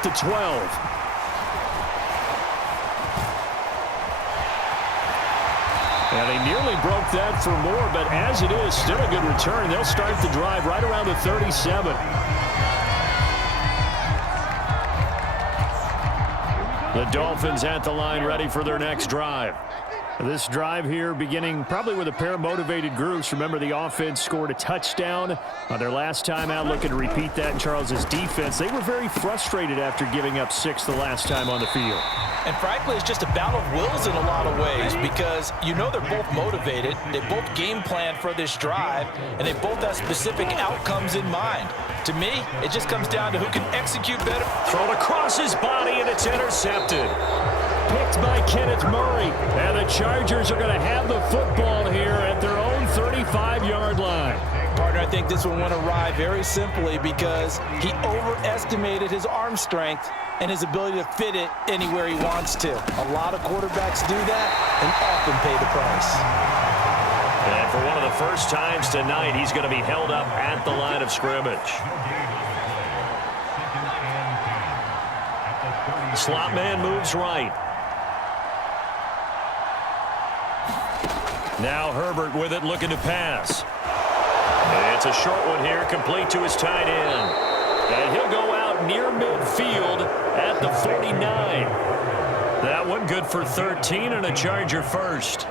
at the 12. And they nearly broke that for more, but as it is, still a good return. They'll start the drive right around the 37. The Dolphins at the line, ready for their next drive. This drive here beginning probably with a pair of motivated groups. Remember, the offense scored a touchdown on their last time out, looking to repeat that in Charles's defense. They were very frustrated after giving up 6 the last time on the field. And frankly, it's just a battle of wills in a lot of ways because you know they're both motivated. They both game plan for this drive, and they both have specific outcomes in mind. To me, it just comes down to who can execute better. Thrown across his body, and it's intercepted. Picked by Kenneth Murray. And the Chargers are going to have the football here at their own 35-yard line. Partner, I think this one went awry very simply because he overestimated his arm strength and his ability to fit it anywhere he wants to. A lot of quarterbacks do that and often pay the price. And for one of the first times tonight, he's going to be held up at the line of scrimmage. Slot man moves right. Now Herbert with it, looking to pass. And it's a short one here, complete to his tight end. And he'll go out near midfield at the 49. That one good for 13 and a Charger first.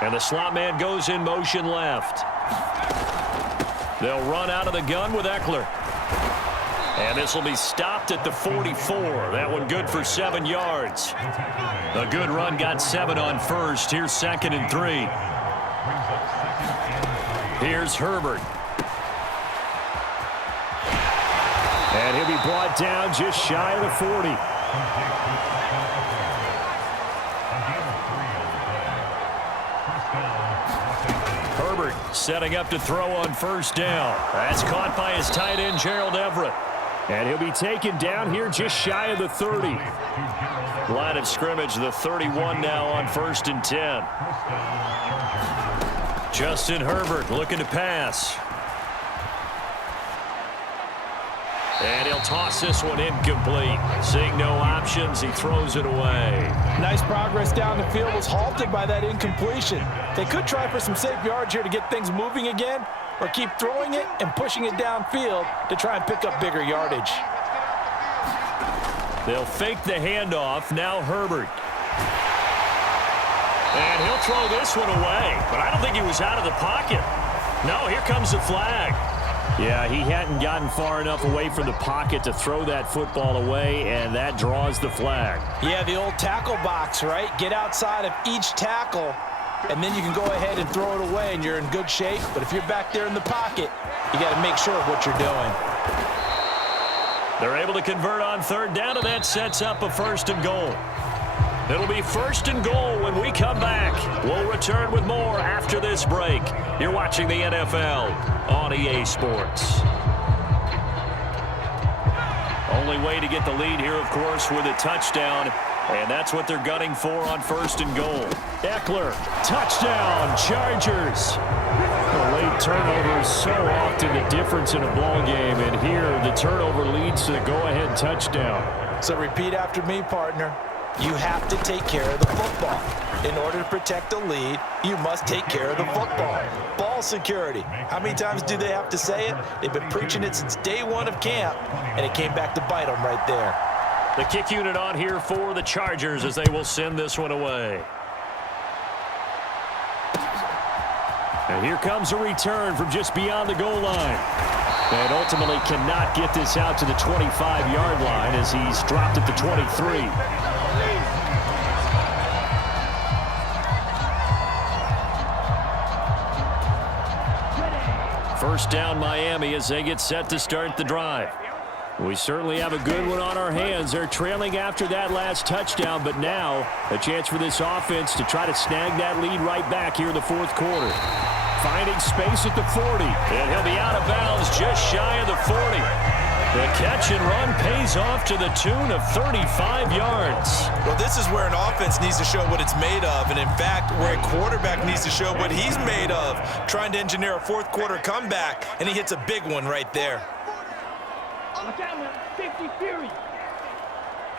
And the slot man goes in motion left. They'll run out of the gun with Eckler. And this will be stopped at the 44. That one good for 7 yards. A good run, got 7 on first. Here's 2nd and 3. Here's Herbert. And he'll be brought down just shy of the 40. Herbert setting up to throw on first down. That's caught by his tight end, Gerald Everett. And he'll be taken down here just shy of the 30. Line of scrimmage, the 31 now on 1st and 10. Justin Herbert looking to pass. And he'll toss this one incomplete. Seeing no options, he throws it away. Nice progress down the field was halted by that incompletion. They could try for some safe yards here to get things moving again, or keep throwing it and pushing it downfield to try and pick up bigger yardage. They'll fake the handoff. Now Herbert. And he'll throw this one away, but I don't think he was out of the pocket. No, here comes the flag. Yeah, he hadn't gotten far enough away from the pocket to throw that football away, and that draws the flag. Yeah, the old tackle box, right? Get outside of each tackle, and then you can go ahead and throw it away, and you're in good shape. But if you're back there in the pocket, you got to make sure of what you're doing. They're able to convert on 3rd down, and that sets up a 1st and goal. It'll be 1st and goal when we come back. We'll return with more after this break. You're watching the NFL on EA Sports. Only way to get the lead here, of course, with a touchdown. And that's what they're gunning for on 1st and goal. Eckler, touchdown, Chargers. The late turnover is so often the difference in a ball game. And here, the turnover leads to the go-ahead touchdown. So repeat after me, partner. You have to take care of the football. In order to protect the lead, you must take care of the football. Ball security. How many times do they have to say it? They've been preaching it since day 1 of camp, and it came back to bite them right there. The kick unit on here for the Chargers as they will send this one away. And here comes a return from just beyond the goal line. And ultimately cannot get this out to the 25-yard line as he's dropped at the 23. First down Miami as they get set to start the drive. We certainly have a good one on our hands. They're trailing after that last touchdown, but now a chance for this offense to try to snag that lead right back here in the 4th quarter. Finding space at the 40, and he'll be out of bounds just shy of the 40. The catch and run pays off to the tune of 35 yards. Well, this is where an offense needs to show what it's made of, and in fact, where a quarterback needs to show what he's made of, trying to engineer a fourth quarter comeback, and he hits a big one right there. Watch out now, 50 Fury.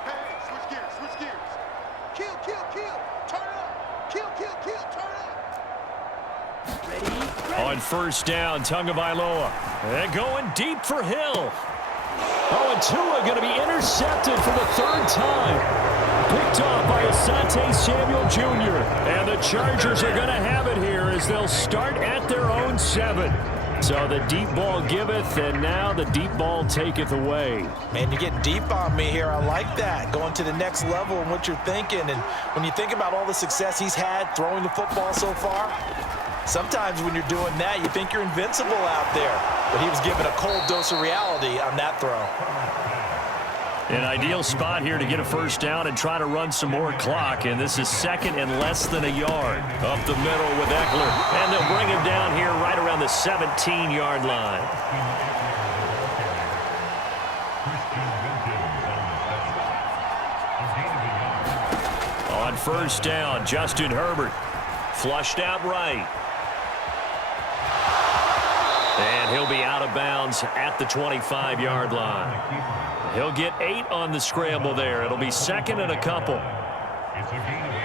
Hey, switch gears, switch gears. Kill, turn up. Kill, turn up. Ready. On first down, Tagovailoa. They're going deep for Hill. Oh, and Tua going to be intercepted for the third time. Picked off by Asante Samuel Jr. And the Chargers are going to have it here as they'll start at their own 7. So the deep ball giveth, and now the deep ball taketh away. Man, you get deep on me here. I like that. Going to the next level and what you're thinking. And when you think about all the success he's had throwing the football so far, sometimes when you're doing that, you think you're invincible out there. But he was given a cold dose of reality on that throw. An ideal spot here to get a first down and try to run some more clock. And this is second and less than a yard. Up the middle with Eckler. And they'll bring him down here right around the 17-yard line. On first down, Justin Herbert. Flushed out right. And he'll be out of bounds at the 25-yard line. He'll get 8 on the scramble there. It'll be second and a couple. It's a gain of 8.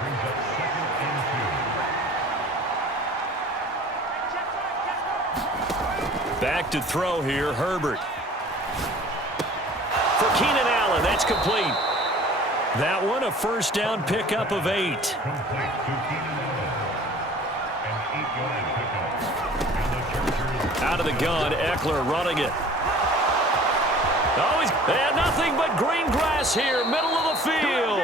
Brings up second and 2. Back to throw here, Herbert. For Keenan Allen, that's complete. That one a first down pickup of 8. Complete to Keenan Allen. An 8-yard pickup. And the Chargers Out of the gun, Eckler running it. Oh, he's had nothing but green grass here, middle of the field.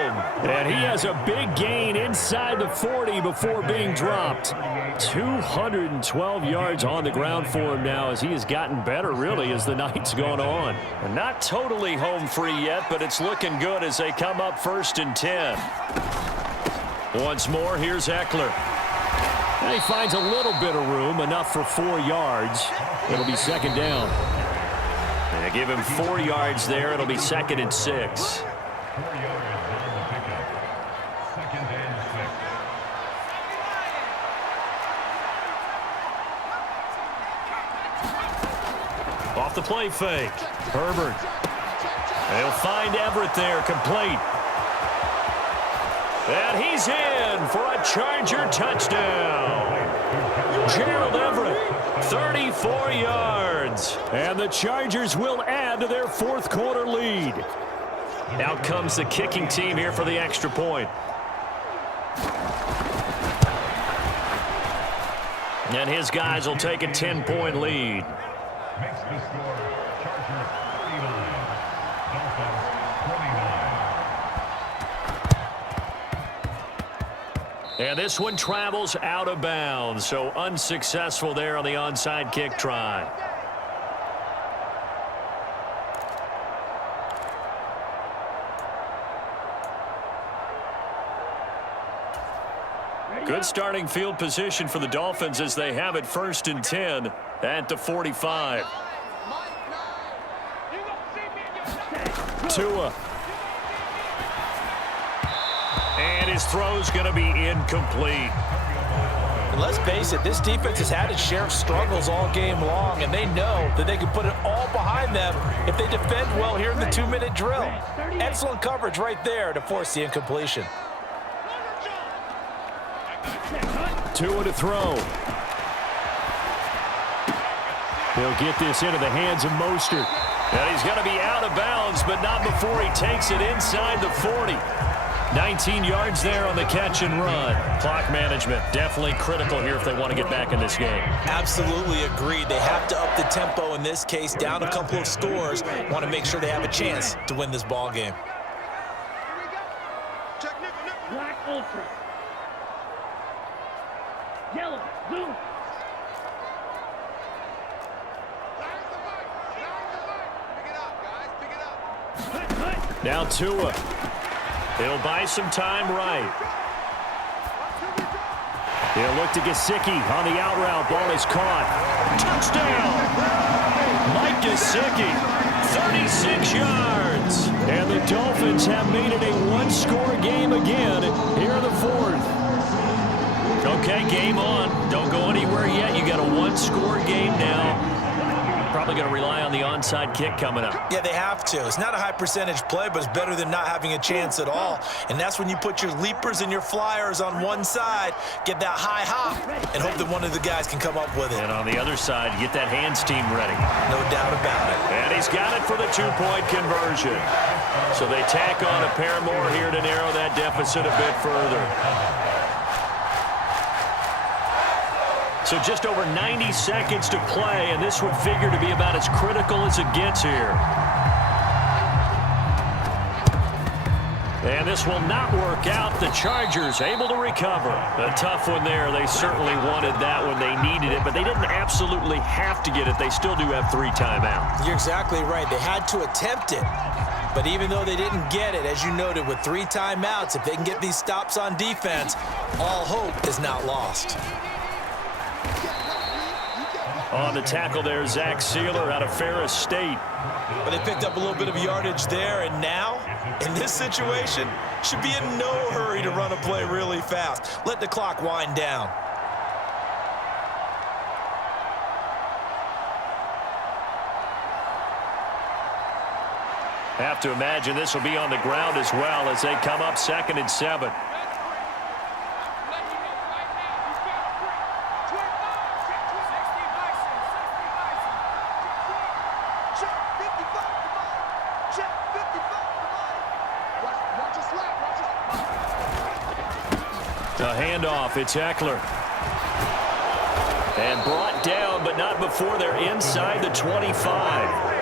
And he has a big gain inside the 40 before being dropped. 212 yards on the ground for him now as he has gotten better, really, as the night's gone on. And not totally home free yet, but it's looking good as they come up first and 10. Once more, here's Eckler. And he finds a little bit of room, enough for 4 yards. It'll be second down. They give him 4 yards there. It'll be second and 6. 4 yards on the pickup. Second and 6. Off the play fake. Herbert. They'll find Everett there, complete. And he's in for a Charger touchdown. Gerald Everett, 34 yards. And the Chargers will add to their fourth quarter lead. Out comes the kicking team here for the extra point. And his guys will take a 10-point lead. Makes the score Chargers 39. Dolphins 29. And this one travels out of bounds, so unsuccessful there on the onside kick try. Good starting field position for the Dolphins as they have it first and 10 at the 45. Tua. And his throw's going to be incomplete. And let's face it, this defense has had its share of struggles all game long, and they know that they can put it all behind them if they defend well here in the 2-minute drill. Excellent coverage right there to force the incompletion. Tua to throw. He'll get this into the hands of Mostert. And he's going to be out of bounds, but not before he takes it inside the 40. 19 yards there on the catch and run. Clock management definitely critical here if they want to get back in this game. Absolutely agreed. They have to up the tempo in this case, down a couple of scores. Want to make sure they have a chance to win this ball game. Black Ultra. Yellow, blue. Now Tua. He'll buy some time right. He'll look to Gesicki on the out route. Ball is caught. Touchdown! Mike Gesicki, 36 yards. And the Dolphins have made it a one-score game again here in the fourth. Okay, game on. Don't go anywhere yet. You got a one-score game now. Probably going to rely on the onside kick coming up. Yeah, they have to. It's not a high-percentage play, but it's better than not having a chance at all. And that's when you put your leapers and your flyers on one side, get that high hop, and hope that one of the guys can come up with it. And on the other side, get that hands team ready. No doubt about it. And he's got it for the two-point conversion. So they tack on a pair more here to narrow that deficit a bit further. So just over 90 seconds to play, and this would figure to be about as critical as it gets here. And this will not work out. The Chargers able to recover. A tough one there. They certainly wanted that when they needed it, but they didn't absolutely have to get it. They still do have 3 timeouts. You're exactly right. They had to attempt it. But even though they didn't get it, as you noted, with 3 timeouts, if they can get these stops on defense, all hope is not lost. On the tackle there, Zach Sealer out of Ferris State. But they picked up a little bit of yardage there, and now, in this situation, should be in no hurry to run a play really fast. Let the clock wind down. Have to imagine this will be on the ground as well as they come up 2nd and 7. A handoff, it's Eckler. And brought down, but not before they're inside the 25.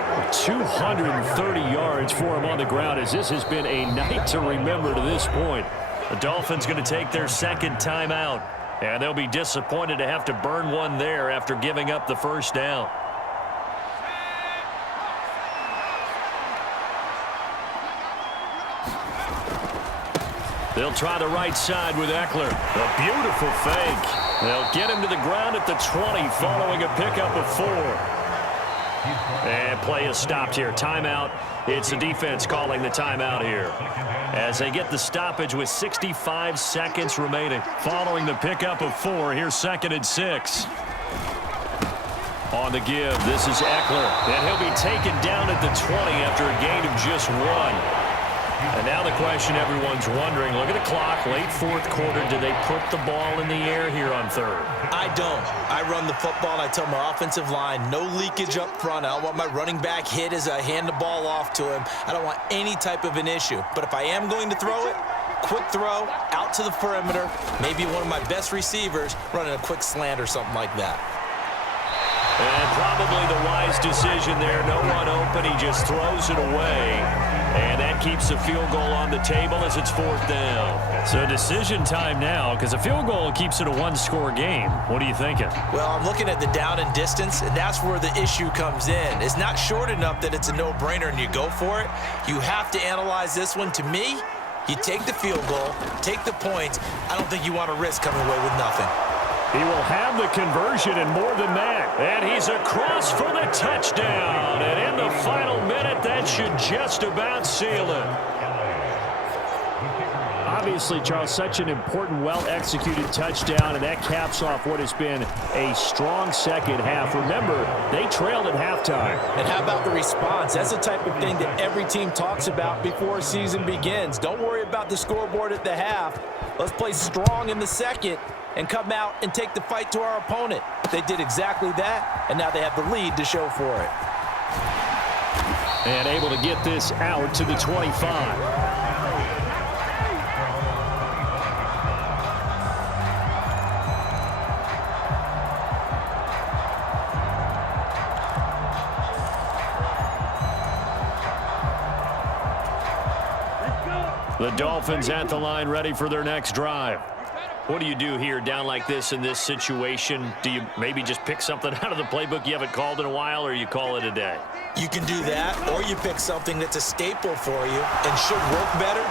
230 yards for him on the ground, as this has been a night to remember to this point. The Dolphins going to take their 2nd timeout, and they'll be disappointed to have to burn one there after giving up the first down. They'll try the right side with Eckler. A beautiful fake. They'll get him to the ground at the 20 following a pickup of 4. And play is stopped here. Timeout. It's the defense calling the timeout here, as they get the stoppage with 65 seconds remaining. Following the pickup of 4, here's 2nd and 6. On the give, this is Eckler. And he'll be taken down at the 20 after a gain of just 1. And now the question everyone's wondering, look at the clock, late 4th quarter, do they put the ball in the air here on 3rd? I don't. I run the football, and I tell my offensive line, no leakage up front. I don't want my running back hit as I hand the ball off to him. I don't want any type of an issue. But if I am going to throw it, quick throw, out to the perimeter, maybe one of my best receivers running a quick slant or something like that. And probably the wise decision there. No one open. He just throws it away. And that keeps the field goal on the table as it's 4th down. So decision time now, because a field goal keeps it a one-score game. What are you thinking? Well, I'm looking at the down and distance, and that's where the issue comes in. It's not short enough that it's a no-brainer and you go for it. You have to analyze this one. To me, you take the field goal, take the points. I don't think you want to risk coming away with nothing. He will have the conversion and more than that. And he's across for the touchdown. And in the final minute, that should just about seal it. Obviously, Charles, such an important, well-executed touchdown, and that caps off what has been a strong second half. Remember, they trailed at halftime. And how about the response? That's the type of thing that every team talks about before a season begins. Don't worry about the scoreboard at the half. Let's play strong in the second and come out and take the fight to our opponent. They did exactly that, and now they have the lead to show for it. And able to get this out to the 25. The Dolphins at the line, ready for their next drive. What do you do here down like this in this situation? Do you maybe just pick something out of the playbook you haven't called in a while, or you call it a day? You can do that, or you pick something that's a staple for you and should work better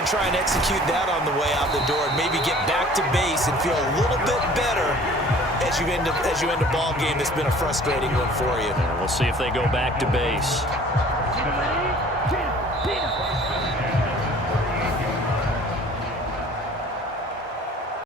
and try and execute that on the way out the door and maybe get back to base and feel a little bit better as you end a ball game that's been a frustrating one for you. We'll see if they go back to base.